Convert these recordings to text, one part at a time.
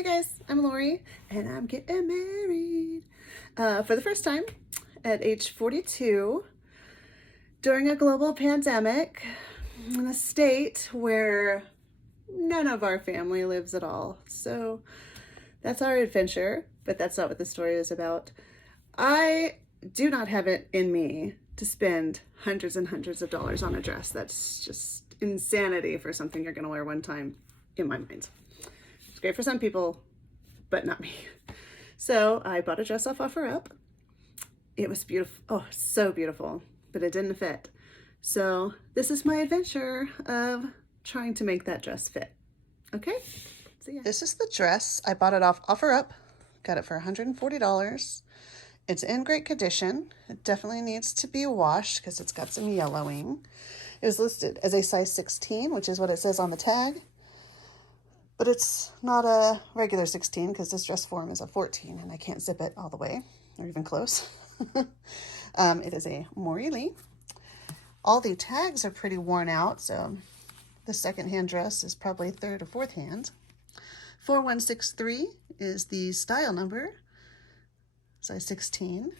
Hi guys, I'm Lori and I'm getting married for the first time at age 42 during a global pandemic in a state where none of our family lives at all. So that's our adventure, but that's not what the story is about. I do not have it in me to spend hundreds and hundreds of dollars on a dress. That's just insanity for something you're going to wear one time in my mind. It's great for some people, but not me. So I bought a dress off OfferUp. It was beautiful. Oh, so beautiful, but it didn't fit. So this is my adventure of trying to make that dress fit. Okay, see ya. This is the dress. I bought it off OfferUp. Got it for $140. It's in great condition. It definitely needs to be washed because it's got some yellowing. It was listed as a size 16, which is what it says on the tag. But it's not a regular 16 because this dress form is a 14 and I can't zip it all the way or even close. It is a Maury Lee. All the tags are pretty worn out, so the second-hand dress is probably third or fourth hand. 4163 is the style number, size 16.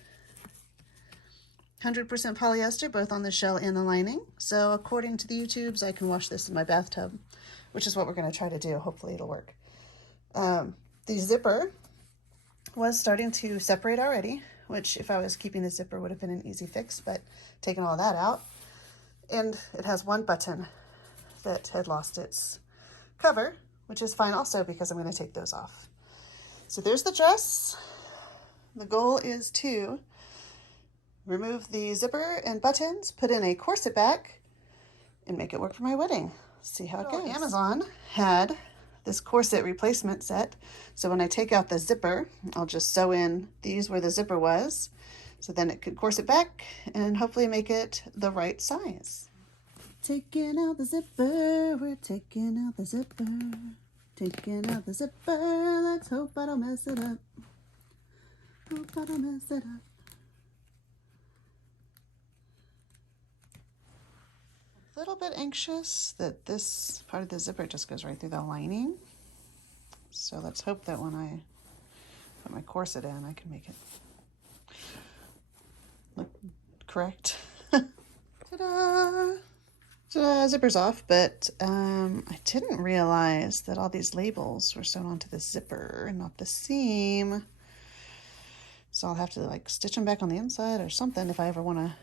100% polyester, both on the shell and the lining. So according to the YouTubes, I can wash this in my bathtub, which is what we're going to try to do. Hopefully it'll work. The zipper was starting to separate already, which if I was keeping the zipper would have been an easy fix, but taking all that out. And it has one button that had lost its cover, which is fine also because I'm going to take those off. So there's the dress. The goal is to remove the zipper and buttons, put in a corset back, and make it work for my wedding. See how it goes. Amazon had this corset replacement set. So when I take out the zipper, I'll just sew in these where the zipper was. So then it could corset back and hopefully make it the right size. Taking out the zipper, we're taking out the zipper. Taking out the zipper, let's hope I don't mess it up. Hope I don't mess it up. A little bit anxious that this part of the zipper just goes right through the lining. So let's hope that when I put my corset in, I can make it look correct. Ta-da! Ta-da! Zipper's off, but I didn't realize that all these labels were sewn onto the zipper and not the seam. So I'll have to like stitch them back on the inside or something if I ever want to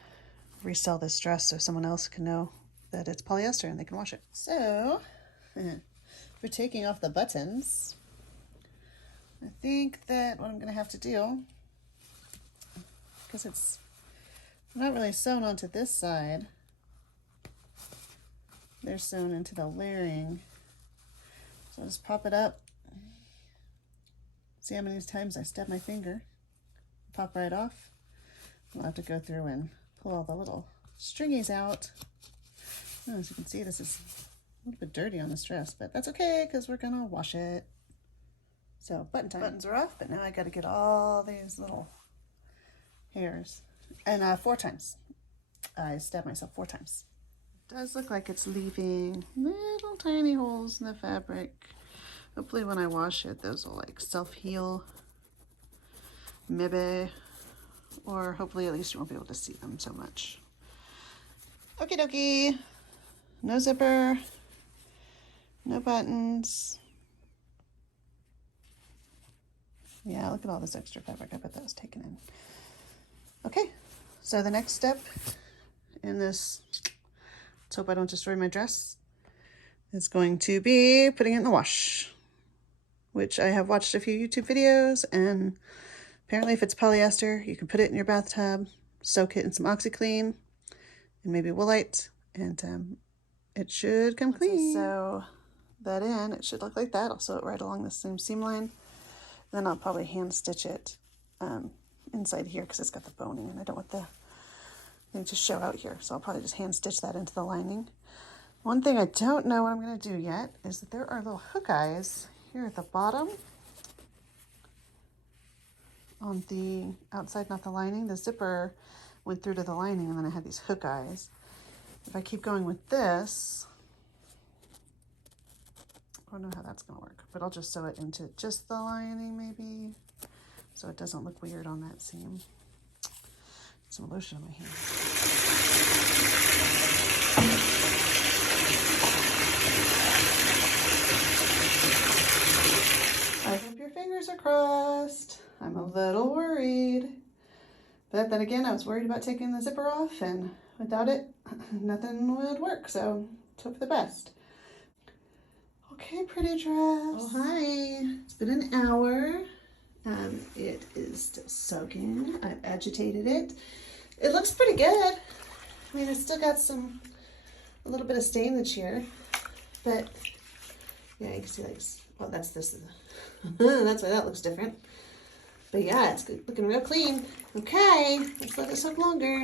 resell this dress so someone else can know that it's polyester and they can wash it. So for taking off the buttons, I think that what I'm going to have to do, because it's not really sewn onto this side, they're sewn into the layering. So I'll just pop it up. See how many times I stab my finger. Pop right off. I'll have to go through and pull all the little stringies out. Oh, as you can see, this is a little bit dirty on this dress, but that's okay because we're gonna wash it. So button time. Buttons are off, but now I got to get all these little hairs. And 4 times. I stabbed myself 4 times. It does look like it's leaving little tiny holes in the fabric. Hopefully when I wash it, those will like self-heal. Maybe. Or hopefully at least you won't be able to see them so much. Okie dokie. No zipper. No buttons. Yeah, look at all this extra fabric. I bet that was taken in. Okay, so the next step in this, let's hope I don't destroy my dress, is going to be putting it in the wash, which I have watched a few YouTube videos, and apparently if it's polyester, you can put it in your bathtub, soak it in some OxiClean, and maybe Woolite, and it should come clean. So that in, it should look like that. I'll sew it right along the same seam line. Then I'll probably hand stitch it inside here because it's got the boning and I don't want the thing to show out here. So I'll probably just hand stitch that into the lining. One thing I don't know what I'm going to do yet is that there are little hook eyes here at the bottom on the outside, not the lining. The zipper went through to the lining and then I had these hook eyes. If I keep going with this, I don't know how that's gonna work, but I'll just sew it into just the lining maybe, so it doesn't look weird on that seam. Some lotion on my hand. I hope your fingers are crossed. I'm a little worried. But then again, I was worried about taking the zipper off, and without it, nothing would work, so let's hope for the best. Okay, pretty dress. Oh, hi. It's been an hour. It is still soaking. I've agitated it. It looks pretty good. I mean, it's still got a little bit of stainage here, but yeah, you can see like, well, that's this. That's why that looks different. But yeah, it's looking real clean. Okay, let's let it soak longer.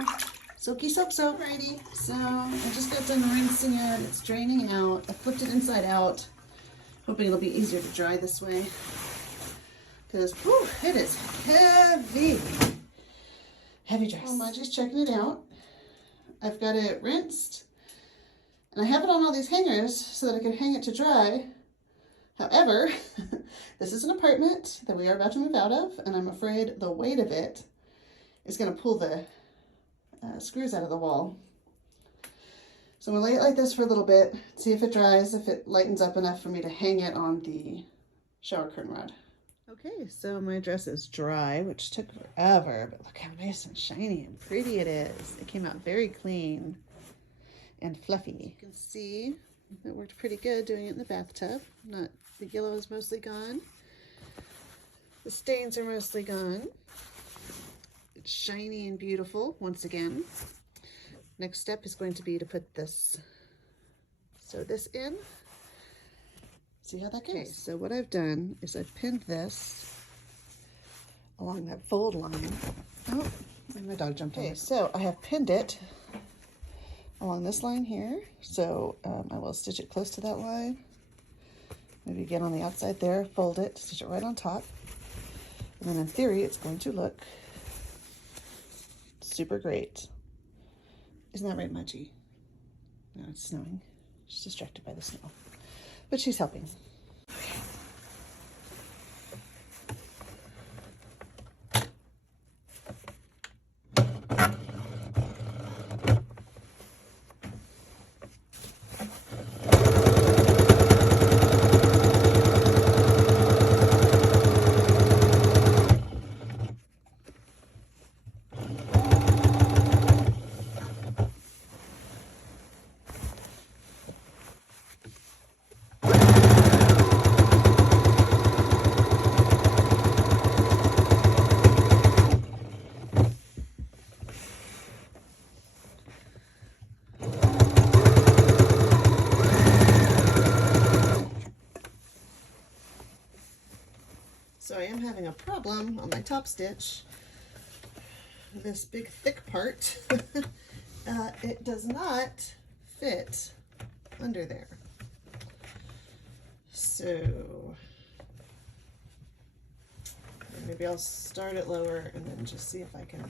Soaky soap soap. Alrighty, so I just got done rinsing it. It's draining out. I flipped it inside out, hoping it'll be easier to dry this way. Because, whew, it is heavy. Heavy dress. I'm just checking it out. I've got it rinsed. And I have it on all these hangers so that I can hang it to dry. However, this is an apartment that we are about to move out of, and I'm afraid the weight of it is going to pull the screws out of the wall. So I'm going to lay it like this for a little bit, see if it dries, if it lightens up enough for me to hang it on the shower curtain rod. Okay, so my dress is dry, which took forever, but look how nice and shiny and pretty it is. It came out very clean and fluffy. You can see it worked pretty good doing it in the bathtub. The yellow is mostly gone. The stains are mostly gone. It's shiny and beautiful once again. Next step is going to be to put this, sew this in. See how that goes. Okay, so what I've done is I've pinned this along that fold line. Oh, my dog jumped on it. So I have pinned it along this line here. So I will stitch it close to that line. Maybe again on the outside there, fold it, stitch it right on top. And then in theory, it's going to look super great. Isn't that right, Mudgy? No, it's snowing. She's distracted by the snow. But she's helping. So I am having a problem on my top stitch. This big thick part, it does not fit under there. So maybe I'll start it lower and then just see if I can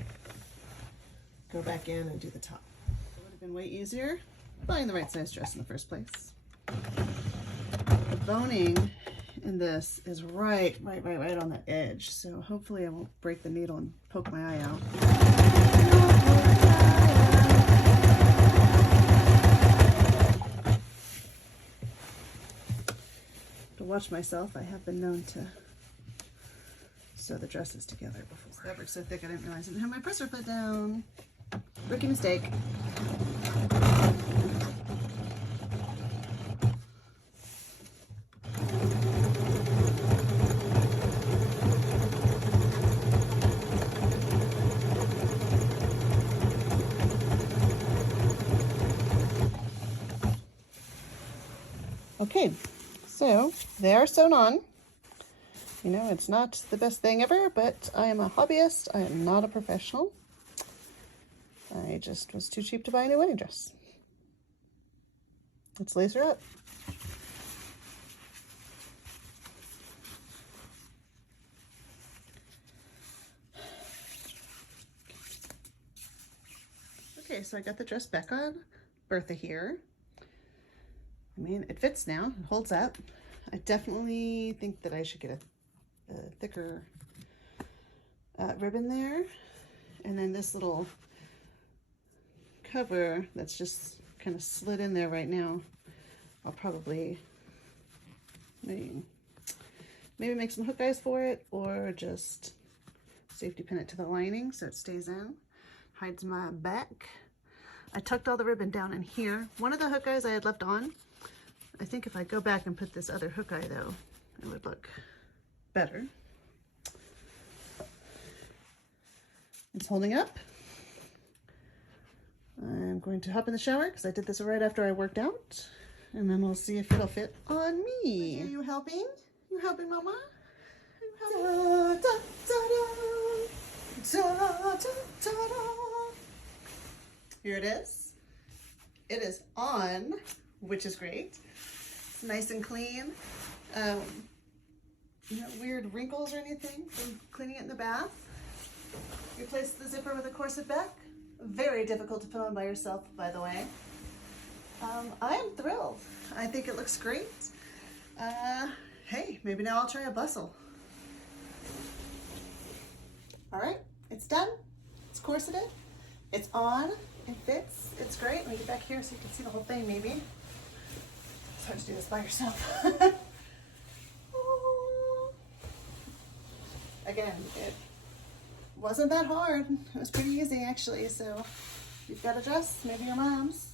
go back in and do the top. It would have been way easier buying the right size dress in the first place. The boning in this is right on the edge, so hopefully I won't break the needle and poke my eye out. To watch myself, I have been known to sew the dresses together before. This fabric's so thick I didn't realize I didn't have my presser foot down. Rookie mistake. Okay, so they are sewn on. You know, it's not the best thing ever, but I am a hobbyist. I am not a professional. I just was too cheap to buy a new wedding dress. Let's lace her up. Okay, so I got the dress back on Bertha here. I mean, it fits now, it holds up. I definitely think that I should get a thicker ribbon there. And then this little cover that's just kind of slid in there right now, I'll probably maybe make some hook eyes for it, or just safety pin it to the lining so it stays in, hides my back. I tucked all the ribbon down in here. One of the hook eyes I had left on. I think if I go back and put this other hook eye though, it would look better. It's holding up. I'm going to hop in the shower because I did this right after I worked out, and then we'll see if it'll fit on me. Are you helping? You helping, Mama? Are you helping? Da, da, da, da, da, da, da. Here it is. It is on, which is great. It's nice and clean. No weird wrinkles or anything from cleaning it in the bath. Replace the zipper with a corset back. Very difficult to put on by yourself, by the way. I am thrilled. I think it looks great. Hey, maybe now I'll try a bustle. All right, it's done. It's corseted. It's on. It fits. It's great. Let me get back here so you can see the whole thing, maybe. It's hard to do this by yourself. Again, it wasn't that hard. It was pretty easy, actually. So if you've got a dress, maybe your mom's,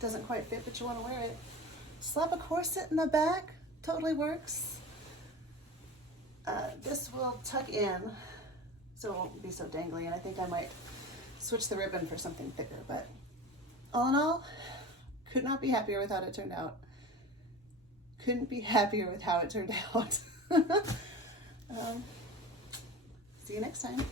doesn't quite fit, but you want to wear it, slap a corset in the back. Totally works. This will tuck in so it won't be so dangly, and I think I might switch the ribbon for something thicker, but all in all, could not be happier with how it turned out. Couldn't be happier with how it turned out. See you next time.